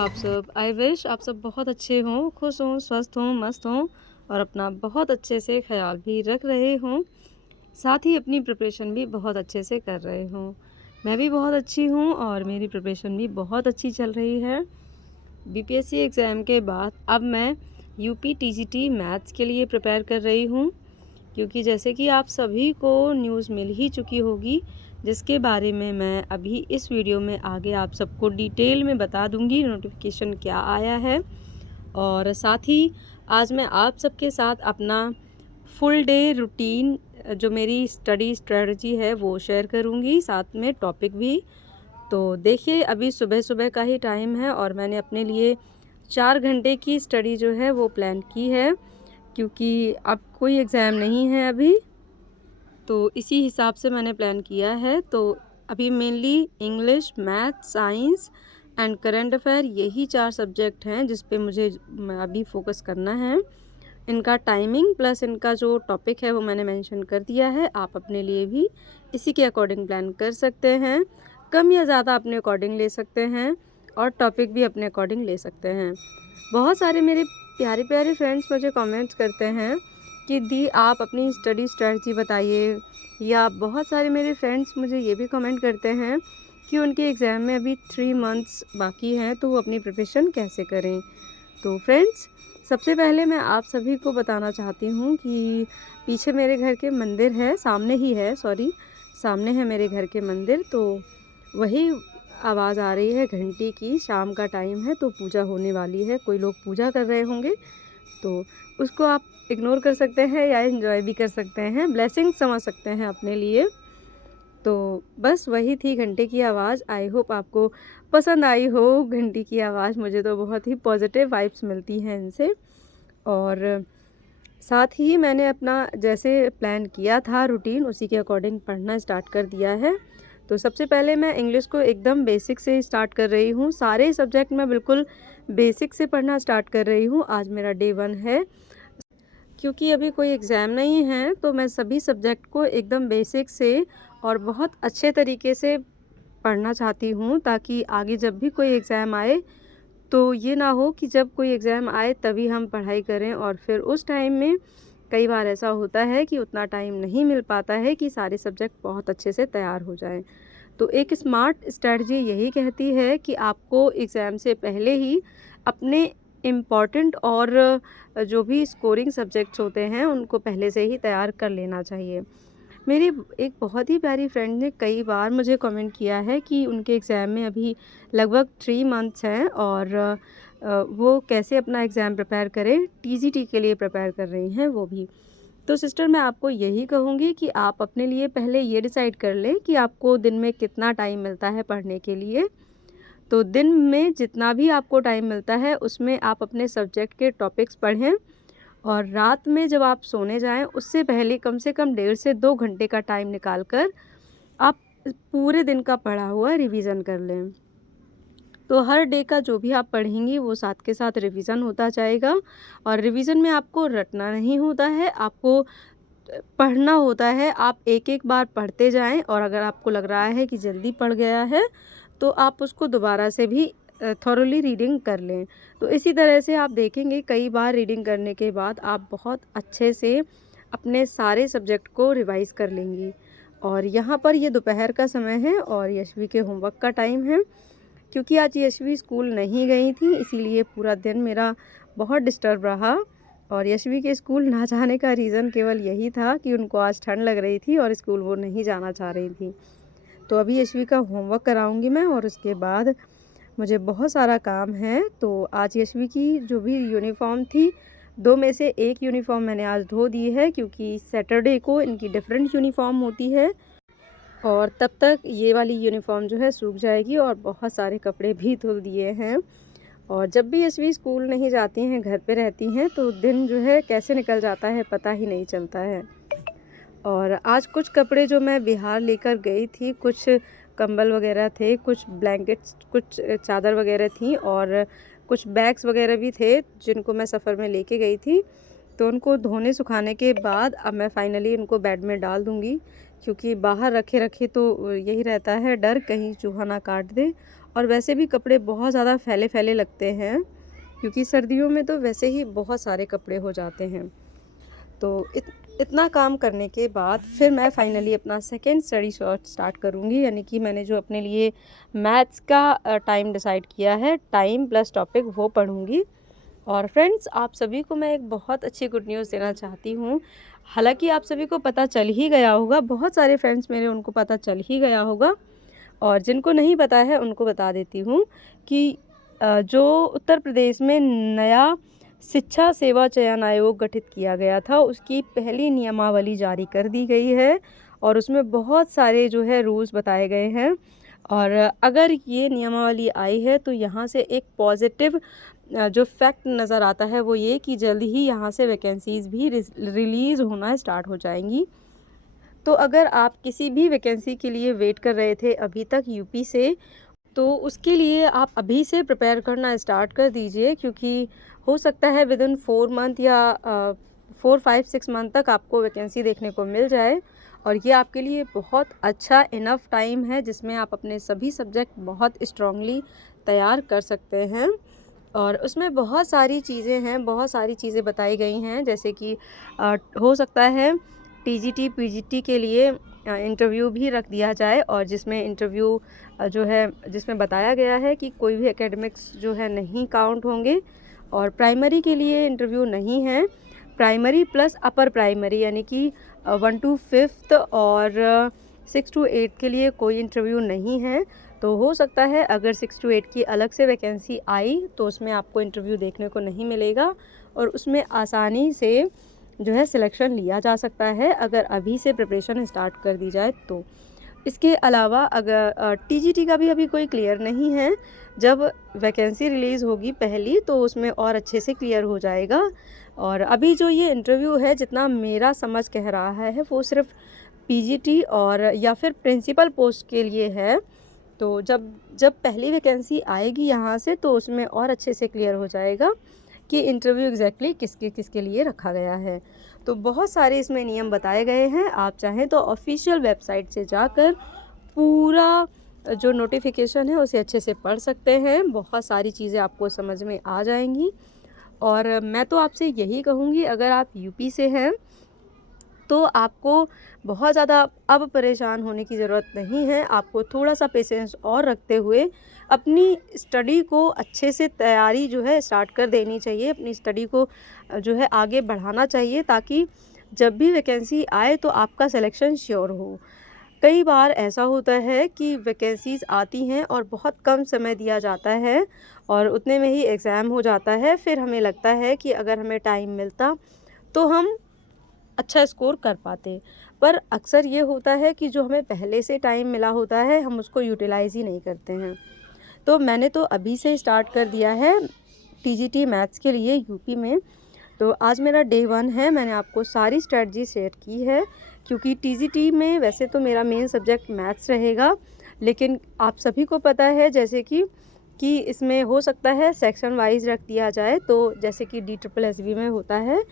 आप सब? I wish आप सब बहुत अच्छे हों, खुश हों, स्वस्थ हों, मस्त हों और अपना बहुत अच्छे से ख़्याल भी रख रहे हों। साथ ही अपनी प्रिपरेशन भी बहुत अच्छे से कर रहे हों। मैं भी बहुत अच्छी हूँ और मेरी प्रिपरेशन भी बहुत अच्छी चल रही है। बीपीएससी एग्ज़ाम के बाद अब मैं यूपी टीजीटी मैथ्स के लिए प्रिपेयर कर रही हूँ, क्योंकि जैसे कि आप सभी को न्यूज़ मिल ही चुकी होगी, जिसके बारे में मैं अभी इस वीडियो में आगे आप सबको डिटेल में बता दूंगी नोटिफिकेशन क्या आया है। और साथ ही आज मैं आप सबके साथ अपना फुल डे रूटीन जो मेरी स्टडी स्ट्रेटजी है वो शेयर करूंगी, साथ में टॉपिक भी। तो देखिए, अभी सुबह सुबह का ही टाइम है और मैंने अपने लिए 4 घंटे की स्टडी जो है वो प्लान की है, क्योंकि अब कोई एग्ज़ाम नहीं है अभी, तो इसी हिसाब से मैंने प्लान किया है। तो अभी mainly English, math, science and current affair, यही 4 सब्जेक्ट हैं जिस पे मुझे अभी फोकस करना है। इनका टाइमिंग प्लस इनका जो टॉपिक है वो मैंने मेंशन कर दिया है। आप अपने लिए भी इसी के अकॉर्डिंग प्लान कर सकते हैं, कम या ज़्यादा अपने अकॉर्डिंग ले सकते हैं और टॉपिक भी अपने अकॉर्डिंग ले सकते हैं। बहुत सारे मेरे प्यारे प्यारे फ्रेंड्स मुझे कमेंट्स करते हैं कि दी आप अपनी स्टडी स्ट्रेटजी बताइए, या बहुत सारे मेरे फ्रेंड्स मुझे ये भी कमेंट करते हैं कि उनके एग्ज़ाम में अभी 3 मंथ्स बाकी हैं, तो वो अपनी प्रिपरेशन कैसे करें। तो फ्रेंड्स, सबसे पहले मैं आप सभी को बताना चाहती हूँ कि पीछे मेरे घर के मंदिर है, सामने ही है, सॉरी, सामने है मेरे घर के मंदिर। तो वही आवाज़ आ रही है घंटी की, शाम का टाइम है तो पूजा होने वाली है, कोई लोग पूजा कर रहे होंगे, तो उसको आप इग्नोर कर सकते हैं या एंजॉय भी कर सकते हैं, ब्लेसिंग समझ सकते हैं अपने लिए। तो बस वही थी घंटे की आवाज़। आई होप आपको पसंद आई हो घंटी की आवाज़, मुझे तो बहुत ही पॉजिटिव वाइब्स मिलती हैं इनसे। और साथ ही मैंने अपना जैसे प्लान किया था रूटीन, उसी के अकॉर्डिंग पढ़ना स्टार्ट कर दिया है। तो सबसे पहले मैं इंग्लिश को एकदम बेसिक से स्टार्ट कर रही हूँ, सारे सब्जेक्ट मैं बिल्कुल बेसिक से पढ़ना स्टार्ट कर रही हूँ। आज मेरा डे 1 है, क्योंकि अभी कोई एग्ज़ाम नहीं है, तो मैं सभी सब्जेक्ट को एकदम बेसिक से और बहुत अच्छे तरीके से पढ़ना चाहती हूँ, ताकि आगे जब भी कोई एग्ज़ाम आए तो ये ना हो कि जब कोई एग्ज़ाम आए तभी हम पढ़ाई करें और फिर उस टाइम में कई बार ऐसा होता है कि उतना टाइम नहीं मिल पाता है कि सारे सब्जेक्ट बहुत अच्छे से तैयार हो जाएं। तो एक स्मार्ट स्ट्रैटेजी यही कहती है कि आपको एग्ज़ाम से पहले ही अपने इम्पॉर्टेंट और जो भी स्कोरिंग सब्जेक्ट्स होते हैं उनको पहले से ही तैयार कर लेना चाहिए। मेरी एक बहुत ही प्यारी फ्रेंड ने कई बार मुझे कमेंट किया है कि उनके एग्ज़ाम में अभी लगभग 3 मंथ्स हैं और वो कैसे अपना एग्ज़ाम प्रिपेयर करें, टीजीटी के लिए प्रिपेयर कर रही हैं वो भी। तो सिस्टर, मैं आपको यही कहूँगी कि आप अपने लिए पहले ये डिसाइड कर लें कि आपको दिन में कितना टाइम मिलता है पढ़ने के लिए। तो दिन में जितना भी आपको टाइम मिलता है उसमें आप अपने सब्जेक्ट के टॉपिक्स पढ़ें, और रात में जब आप सोने जाएं उससे पहले कम से कम 1.5 से 2 घंटे का टाइम निकाल कर आप पूरे दिन का पढ़ा हुआ रिवीजन कर लें। तो हर डे का जो भी आप पढ़ेंगी वो साथ के साथ रिवीजन होता जाएगा, और रिवीजन में आपको रटना नहीं होता है, आपको पढ़ना होता है। आप एक-एक बार पढ़ते जाएं, और अगर आपको लग रहा है कि जल्दी पढ़ गया है तो आप उसको दोबारा से भी थॉरोली रीडिंग कर लें। तो इसी तरह से आप देखेंगे कई बार रीडिंग करने के बाद आप बहुत अच्छे से अपने सारे सब्जेक्ट को रिवाइज़ कर लेंगी। और यहाँ पर ये दोपहर का समय है और यशवी के होमवर्क का टाइम है। क्योंकि आज यशवी स्कूल नहीं गई थी, इसीलिए पूरा दिन मेरा बहुत डिस्टर्ब रहा। और यशवी के स्कूल ना जाने का रीज़न केवल यही था कि उनको आज ठंड लग रही थी और स्कूल वो नहीं जाना चाह रही थी। तो अभी यशवी का होमवर्क कराऊंगी मैं, और उसके बाद मुझे बहुत सारा काम है। तो आज यशवी की जो भी यूनिफ़ॉर्म थी, 2 में से 1 यूनिफ़ॉर्म मैंने आज धो दी है, क्योंकि सैटरडे को इनकी डिफरेंट यूनिफ़ॉर्म होती है और तब तक ये वाली यूनिफ़ॉर्म जो है सूख जाएगी। और बहुत सारे कपड़े भी धुल दिए हैं। और जब भी यशवी स्कूल नहीं जाती हैं, घर पे रहती हैं, तो दिन जो है कैसे निकल जाता है पता ही नहीं चलता है। और आज कुछ कपड़े जो मैं बिहार लेकर गई थी, कुछ कंबल वगैरह थे, कुछ ब्लैंकेट्स, कुछ चादर वगैरह थी, और कुछ बैग्स वगैरह भी थे जिनको मैं सफ़र में लेके गई थी। तो उनको धोने सुखाने के बाद अब मैं फ़ाइनली उनको बेड में डाल दूँगी, क्योंकि बाहर रखे रखे तो यही रहता है डर, कहीं चूहा ना काट दे। और वैसे भी कपड़े बहुत ज़्यादा फैले-फैले लगते हैं, क्योंकि सर्दियों में तो वैसे ही बहुत सारे कपड़े हो जाते हैं। तो इतना काम करने के बाद फिर मैं फाइनली अपना सेकंड स्टडी शॉट स्टार्ट करूँगी, यानी कि मैंने जो अपने लिए मैथ्स का टाइम डिसाइड किया है, टाइम प्लस टॉपिक, वो पढ़ूँगी। और फ्रेंड्स, आप सभी को मैं एक बहुत अच्छी गुड न्यूज़ देना चाहती हूँ। हालाँकि आप सभी को पता चल ही गया होगा, बहुत सारे फ्रेंड्स मेरे उनको पता चल ही गया होगा, और जिनको नहीं पता है उनको बता देती हूँ कि जो उत्तर प्रदेश में नया शिक्षा सेवा चयन आयोग गठित किया गया था, उसकी पहली नियमावली जारी कर दी गई है, और उसमें बहुत सारे जो है रूल्स बताए गए हैं। और अगर ये नियमावली आई है तो यहाँ से एक पॉजिटिव जो फैक्ट नज़र आता है वो ये कि जल्द ही यहाँ से वैकेंसीज़ भी रिलीज़ होना स्टार्ट हो जाएंगी। तो अगर आप किसी भी वैकेंसी के लिए वेट कर रहे थे अभी तक यूपी से, तो उसके लिए आप अभी से प्रिपेयर करना स्टार्ट कर दीजिए, क्योंकि हो सकता है विद इन 4 मंथ या 4-5-6 मंथ तक आपको वैकेंसी देखने को मिल जाए। और ये आपके लिए बहुत अच्छा इनफ टाइम है, जिसमें आप अपने सभी सब्जेक्ट बहुत स्ट्रांगली तैयार कर सकते हैं। और उसमें बहुत सारी चीज़ें हैं, बहुत सारी चीज़ें बताई गई हैं, जैसे कि हो सकता है टीजीटी पीजीटी के लिए इंटरव्यू भी रख दिया जाए, और जिसमें इंटरव्यू जो है जिसमें बताया गया है कि कोई भी एकेडमिक्स जो है नहीं काउंट होंगे, और प्राइमरी के लिए इंटरव्यू नहीं है। प्राइमरी प्लस अपर प्राइमरी, यानी कि 1 to 5th और 6 to 8 के लिए कोई इंटरव्यू नहीं है। तो हो सकता है अगर 6 to 8 की अलग से वैकेंसी आई तो उसमें आपको इंटरव्यू देखने को नहीं मिलेगा, और उसमें आसानी से जो है सिलेक्शन लिया जा सकता है, अगर अभी से प्रिपरेशन स्टार्ट कर दी जाए तो। इसके अलावा अगर टीजीटी का भी अभी कोई क्लियर नहीं है, जब वैकेंसी रिलीज़ होगी पहली तो उसमें और अच्छे से क्लियर हो जाएगा। और अभी जो ये इंटरव्यू है, जितना मेरा समझ कह रहा है, वो सिर्फ पीजीटी और या फिर प्रिंसिपल पोस्ट के लिए है। तो जब जब पहली वैकेंसी आएगी यहाँ से तो उसमें और अच्छे से क्लियर हो जाएगा कि इंटरव्यू एग्जैक्टली किसके किसके लिए रखा गया है। तो बहुत सारे इसमें नियम बताए गए हैं, आप चाहें तो ऑफिशियल वेबसाइट से जाकर पूरा जो नोटिफिकेशन है उसे अच्छे से पढ़ सकते हैं। बहुत सारी चीज़ें आपको समझ में आ जाएंगी। और मैं तो आपसे यही कहूँगी, अगर आप यूपी से हैं तो आपको बहुत ज़्यादा अब परेशान होने की ज़रूरत नहीं है। आपको थोड़ा सा पेशेंस और रखते हुए अपनी स्टडी को अच्छे से तैयारी जो है स्टार्ट कर देनी चाहिए। अपनी स्टडी को जो है आगे बढ़ाना चाहिए, ताकि जब भी वैकेंसी आए तो आपका सिलेक्शन श्योर हो। कई बार ऐसा होता है कि वैकेंसीज़ आती हैं और बहुत कम समय दिया जाता है, और उतने में ही एग्ज़ाम हो जाता है। फिर हमें लगता है कि अगर हमें टाइम मिलता तो हम अच्छा स्कोर कर पाते, पर अक्सर ये होता है कि जो हमें पहले से टाइम मिला होता है हम उसको यूटिलाइज़ ही नहीं करते हैं। तो मैंने तो अभी से स्टार्ट कर दिया है टीजीटी मैथ्स के लिए यूपी में। तो आज मेरा डे 1 है, मैंने आपको सारी स्ट्रेटजी शेयर की है, क्योंकि टीजीटी में वैसे तो मेरा मेन सब्जेक्ट मैथ्स रहेगा, लेकिन आप सभी को पता है जैसे कि इसमें हो सकता है सेक्शन वाइज रख दिया जाए, तो जैसे कि DSSB में होता है।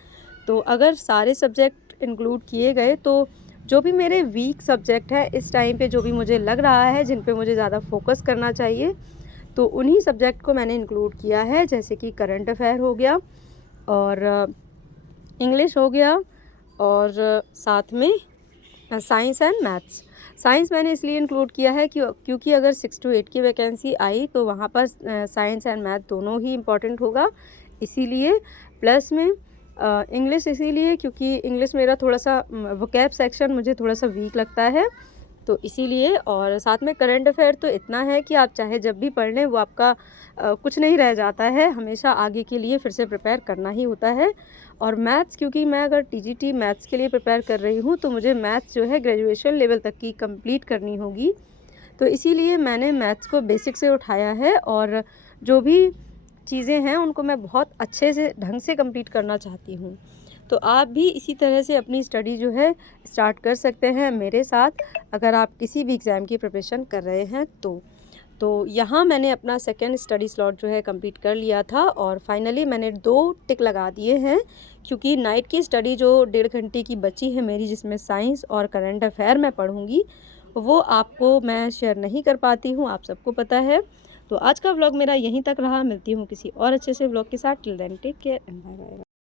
तो अगर सारे सब्जेक्ट इंक्लूड किए गए तो जो भी मेरे वीक सब्जेक्ट है इस टाइम पे, जो भी मुझे लग रहा है जिन पे मुझे ज़्यादा फोकस करना चाहिए, तो उन्हीं सब्जेक्ट को मैंने इंक्लूड किया है, जैसे कि करंट अफेयर हो गया, और इंग्लिश हो गया, और साथ में साइंस एंड मैथ्स। साइंस मैंने इसलिए इंक्लूड किया है क्योंकि अगर 6 to 8 की वैकेंसी आई तो वहाँ पर साइंस एंड मैथ दोनों ही इम्पॉर्टेंट होगा, इसीलिए। प्लस में इंग्लिश इसीलिए क्योंकि इंग्लिश मेरा थोड़ा सा वोकैब सेक्शन मुझे थोड़ा सा वीक लगता है, तो इसीलिए। और साथ में करंट अफेयर तो इतना है कि आप चाहे जब भी पढ़ लें वो आपका कुछ नहीं रह जाता है, हमेशा आगे के लिए फिर से प्रिपेयर करना ही होता है। और मैथ्स, क्योंकि मैं अगर टीजीटी मैथ्स के लिए प्रिपेयर कर रही हूँ तो मुझे मैथ्स जो है ग्रेजुएशन लेवल तक की कंप्लीट करनी होगी, तो इसीलिए मैंने मैथ्स को बेसिक से उठाया है, और जो भी चीज़ें हैं उनको मैं बहुत अच्छे से ढंग से कंप्लीट करना चाहती हूँ। तो आप भी इसी तरह से अपनी स्टडी जो है स्टार्ट कर सकते हैं मेरे साथ, अगर आप किसी भी एग्ज़ाम की प्रिपरेशन कर रहे हैं तो यहाँ मैंने अपना सेकंड स्टडी स्लॉट जो है कंप्लीट कर लिया था, और फाइनली मैंने 2 टिक लगा दिए हैं, क्योंकि नाइट की स्टडी जो 1.5 घंटे की बची है मेरी, जिसमें साइंस और करंट अफेयर मैं पढ़ूँगी, वो आपको मैं शेयर नहीं कर पाती हूँ, आप सबको पता है। तो आज का व्लॉग मेरा यहीं तक रहा। मिलती हूँ किसी और अच्छे से व्लॉग के साथ। Till then take care and bye bye.